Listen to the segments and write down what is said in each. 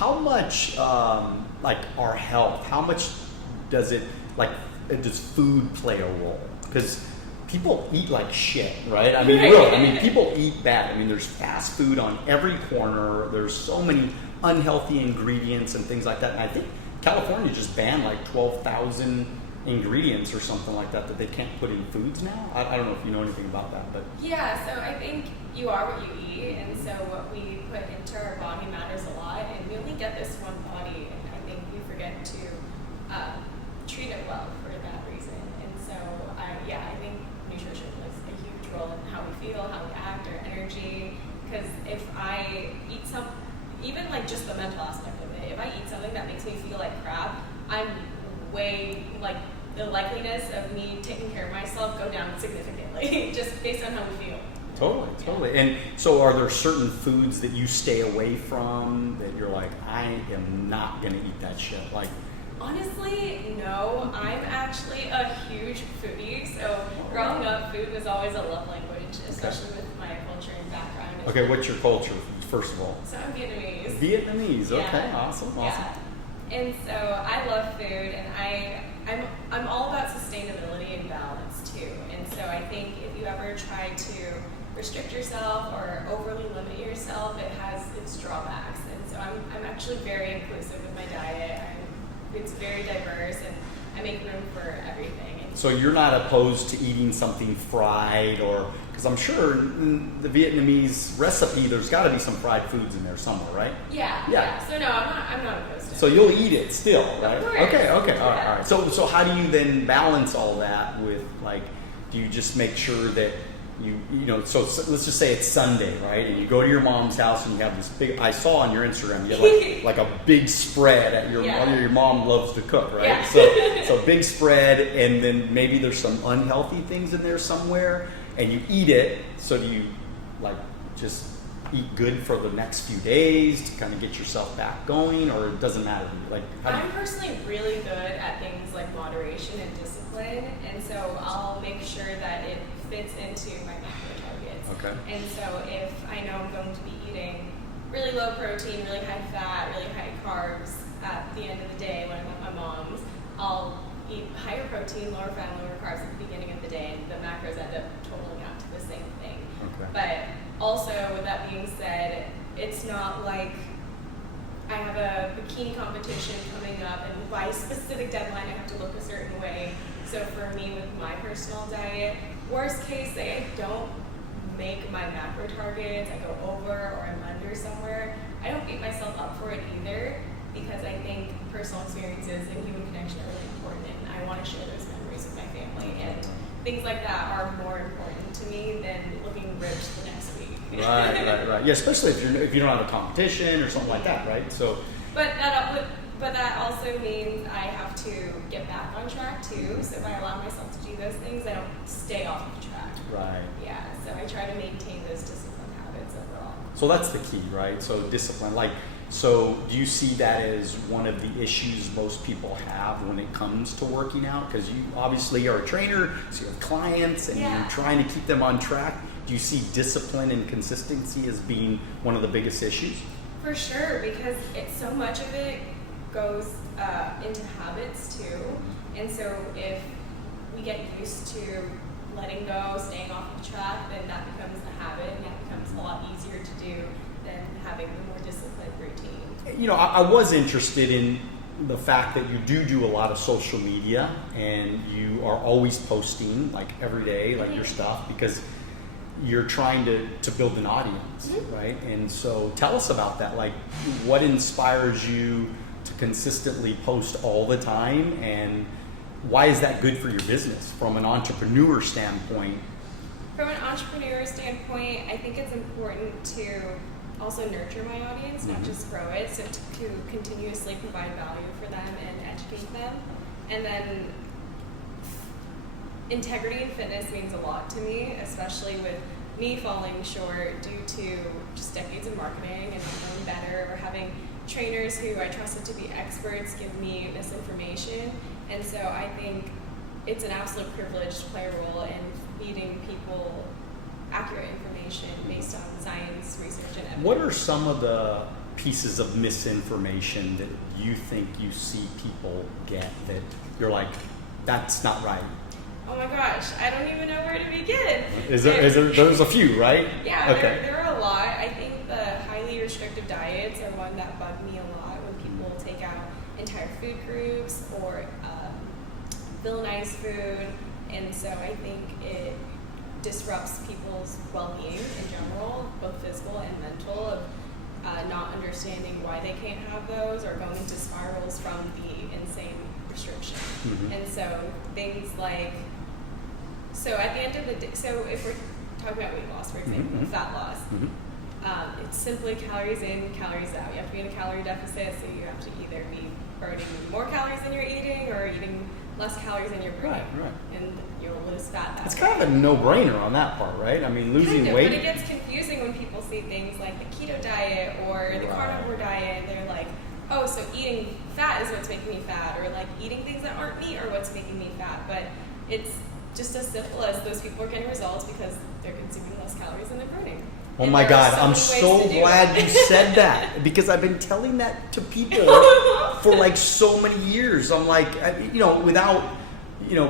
how much like our health? How much does it does food play a role? Because people eat like shit, right? I mean, really. I mean, people eat bad. I mean, there's fast food on every corner. There's so many unhealthy ingredients and things like that. And I think California just banned like 12,000 ingredients or something like that they can't put in foods now. I don't know if you know anything about that, but yeah. So I think you are what you eat, and so what we put into our body matters a lot. And we only get this one body, and I think we forget to treat it well for that reason. And so I think nutrition plays a huge role in how we feel, how we act, our energy. Because if I eat even like just the mental aspect of it, if I eat something that makes me feel like crap, I'm way like the likeliness of me taking care of myself go down significantly just based on how we feel. Totally. And so are there certain foods that you stay away from that you're like, I am not going to eat that shit? Like, honestly, no. I'm actually a huge foodie, so growing up, food was always a love language, especially with my culture and background. Okay, what's your culture, first of all? So I'm Vietnamese. Vietnamese, okay, yeah. Awesome. Yeah. And so I love food, and I'm all about sustainability and balance too. And so I think if you ever try to restrict yourself or overly limit yourself, it has its drawbacks. And so I'm actually very inclusive with my diet. It's very diverse, and I make room for everything. So you're not opposed to eating something fried, or because I'm sure in the Vietnamese recipe there's got to be some fried foods in there somewhere, right? Yeah. So no, I'm not opposed to it. So you'll eat it still, right? Of course. Okay, all right. So how do you then balance all that with, like, do you just make sure that you know, so let's just say it's Sunday, right? And you go to your mom's house and you have this big, I saw on your Instagram, you have like a big spread at your mom loves to cook, right? Yeah. So big spread, and then maybe there's some unhealthy things in there somewhere, and you eat it. So do you like just eat good for the next few days to kind of get yourself back going, or it doesn't matter? Like, I'm personally really good at things like moderation and discipline, and so I'll make sure that it fits into my macro targets. Okay. And so if I know I'm going to be eating really low protein, really high fat, really high carbs at the end of the day when I'm at my mom's, I'll eat higher protein, lower fat, lower carbs at the beginning of the day, and the macros end up totaling out to the same thing. Okay. But also, with that being said, it's not like I have a bikini competition coming up, and by a specific deadline I have to look a certain way. So for me, with my personal diet, worst case, say I don't make my macro targets, I go over or I'm under somewhere, I don't beat myself up for it either, because I think personal experiences and human connection are really important, and I want to share those memories with my family, and things like that are more important to me than looking ripped the next week. Right. Yeah, especially if you don't have a competition or something like that, right? So. But that also means I have to get back on track too. So if I allow myself to do those things, I don't stay off of track. Right. Yeah. So I try to maintain those discipline habits overall. So that's the key, right? So discipline. So do you see that as one of the issues most people have when it comes to working out? Because you obviously are a trainer, so you have clients, and you're trying to keep them on track. Do you see discipline and consistency as being one of the biggest issues? For sure, because so much of it goes into habits too. And so if we get used to letting go, staying off of track, then that becomes the habit, and that becomes a lot easier to do than having the more disciplined routine. You know, I was interested in the fact that you do a lot of social media, and you are always posting like every day, like your stuff, because you're trying to build an audience, right? And so tell us about that. Like, what inspires you to consistently post all the time, and why is that good for your business from an entrepreneur standpoint? From an entrepreneur standpoint, I think it's important to also nurture my audience, not just grow it, so to continuously provide value for them and educate them. And then integrity in fitness means a lot to me, especially with me falling short due to just decades of marketing and not knowing better, or having trainers who I trusted to be experts give me misinformation. And so I think it's an absolute privilege to play a role in feeding people accurate information based on science, research, and evidence. What are some of the pieces of misinformation that you think you see people get that you're like, that's not right? Oh my gosh, I don't even know where to begin. There's a few, right? Yeah, Okay. there are a lot. I think the highly restrictive diets are one that bug me a lot when people take out entire food groups or villainize food. And so I think it disrupts people's well-being in general, both physical and mental, of not understanding why they can't have those or going into spirals from the insane restriction. Mm-hmm. And so things like, so at the end of the day, so if we're talking about weight loss, for example, mm-hmm. fat loss, Mm-hmm. It's simply calories in, calories out. You have to be in a calorie deficit, so you have to either be burning more calories than you're eating or eating less calories than you're burning. Right. And you'll lose fat that It's way. kind of a no-brainer on that part, right? I mean, losing Kind of, weight. but it gets confusing when people see things like the keto diet or the Right. carnivore diet. They're like, oh, so eating fat is what's making me fat, or like eating things that aren't meat are what's making me fat. But it's just as simple as those people are getting results because they're consuming less calories than they're burning. Oh And my there are God, I'm many so ways to do glad it. you said that because I've been telling that to people for like so many years. I'm like, without,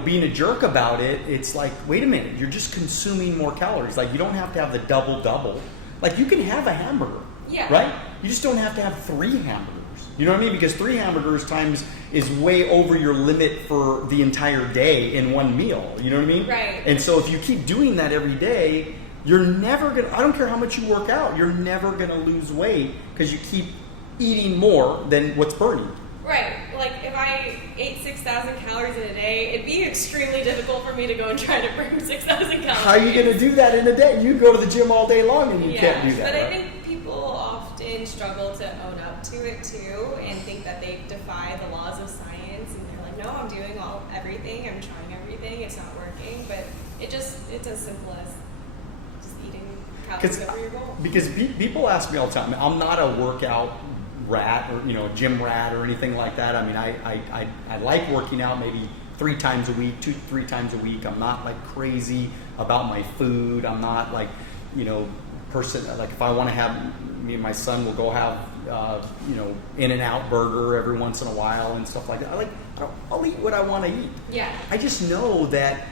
being a jerk about it, it's like, wait a minute, you're just consuming more calories. Like, you don't have to have the double. Like, you can have a hamburger, Yeah. right? You just don't have to have 3 hamburgers. You know what I mean? Because 3 hamburgers times is way over your limit for the entire day in one meal. You know what I mean? Right. And so if you keep doing that every day, you're never going to, I don't care how much you work out, you're never going to lose weight because you keep eating more than what's burning. Right. Like if I ate 6,000 calories in a day, it'd be extremely difficult for me to go and try to burn 6,000 calories. How are you going to do that in a day? You go to the gym all day long and you can't do that. But right? I think people often struggle to own up to it too and think that they defy the laws of science and they're like, no, I'm doing everything, I'm trying everything, it's not working. But it's as simple as just eating calories over your goal. Because people ask me all the time, I'm not a workout rat or gym rat or anything like that. I mean, I like working out maybe 3 times a week, 2-3 times a week. I'm not like crazy about my food. I'm not like person like if I want to have, me and my son will go have In-N-Out burger every once in a while and stuff like that. I'll eat what I want to eat. Yeah. I just know that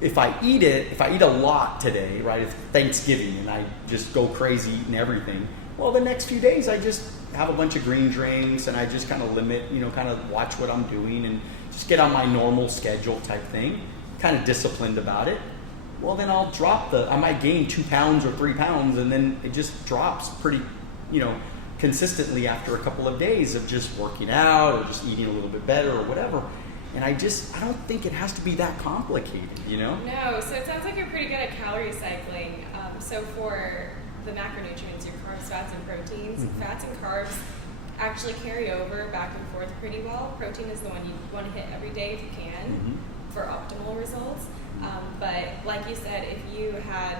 if I eat a lot today, right, if Thanksgiving and I just go crazy eating everything, well, the next few days I just have a bunch of green drinks and I just kind of limit, kind of watch what I'm doing and just get on my normal schedule type thing, kind of disciplined about it. Well, then I'll drop I might gain 2 pounds or 3 pounds and then it just drops pretty, consistently after a couple of days of just working out or just eating a little bit better or whatever. And I don't think it has to be that complicated, No, so it sounds like you're pretty good at calorie cycling. So for the macronutrients, your carbs, fats, and proteins, fats and carbs actually carry over back and forth pretty well. Protein is the one you want to hit every day if you can for optimal results. But like you said, if you had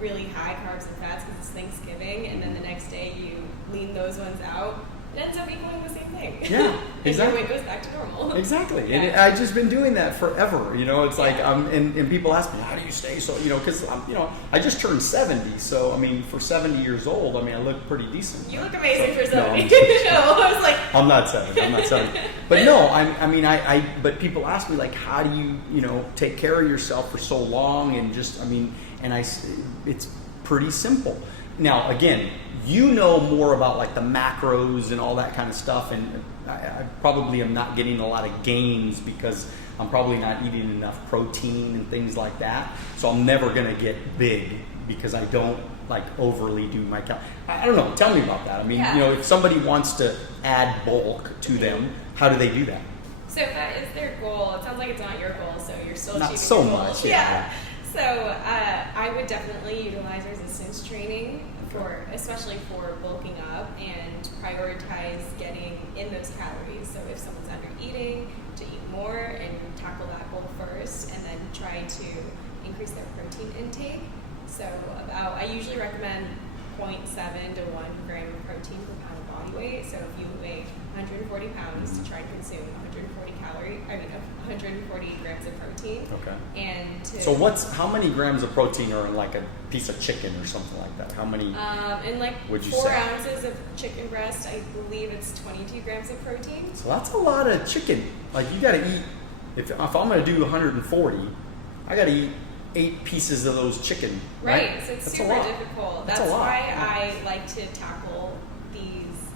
really high carbs and fats because it's Thanksgiving and then the next day you lean those ones out, it ends up equaling the same thing. Yeah, exactly. And your weight goes back to normal. Exactly. Yeah. And I've just been doing that forever. It's like, and people ask me, how do you stay so, because I just turned 70. So, I mean, for 70 years old, I look pretty decent. You look amazing for 70. No, I was like, I'm not 70. But no, but people ask me, like, how do you, take care of yourself for so long? And just, it's pretty simple. Now, again, more about like the macros and all that kind of stuff, and I probably am not getting a lot of gains because I'm probably not eating enough protein and things like that. So I'm never gonna get big because I don't like overly do my I don't know. Tell me about that. If somebody wants to add bulk to them, how do they do that? So if that is their goal, it sounds like it's not your goal, so you're still achieving Not so your goal. much. Yeah. So I would definitely utilize resistance training especially for bulking up and prioritize getting in those calories. So if someone's under eating, to eat more and tackle that goal first, and then try to increase their protein intake. So I usually recommend 0.7 to 1 gram of protein per pound of body weight. So if you weigh 140 pounds, to try and consume 140 grams of protein. Okay. And so how many grams of protein are in like a piece of chicken or something like that? How many? In like would you 4 say? ounces of chicken breast, I believe it's 22 grams of protein. So that's a lot of chicken. Like you got to eat. If I'm going to do 140, I got to eat 8 pieces of those chicken. Right. So it's that's super difficult. That's why I like to tackle these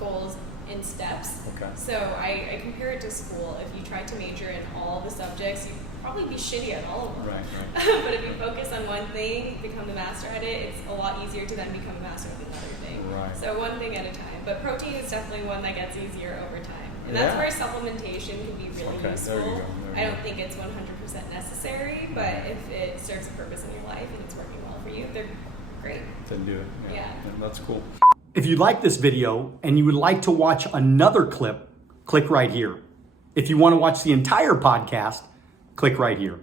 goals in steps. Okay. So I compare it to school. If you tried to major in all the subjects, you'd probably be shitty at all of them. Right. But if you focus on one thing, become the master at it, it's a lot easier to then become a master at another thing. Right. So one thing at a time. But protein is definitely one that gets easier over time. And that's where supplementation can be really useful. There you go. I don't think it's 100% necessary, but if it serves a purpose in your life and it's working well for you, they're great. Then do it. Yeah. That's cool. If you like this video and you would like to watch another clip, click right here. If you want to watch the entire podcast, click right here.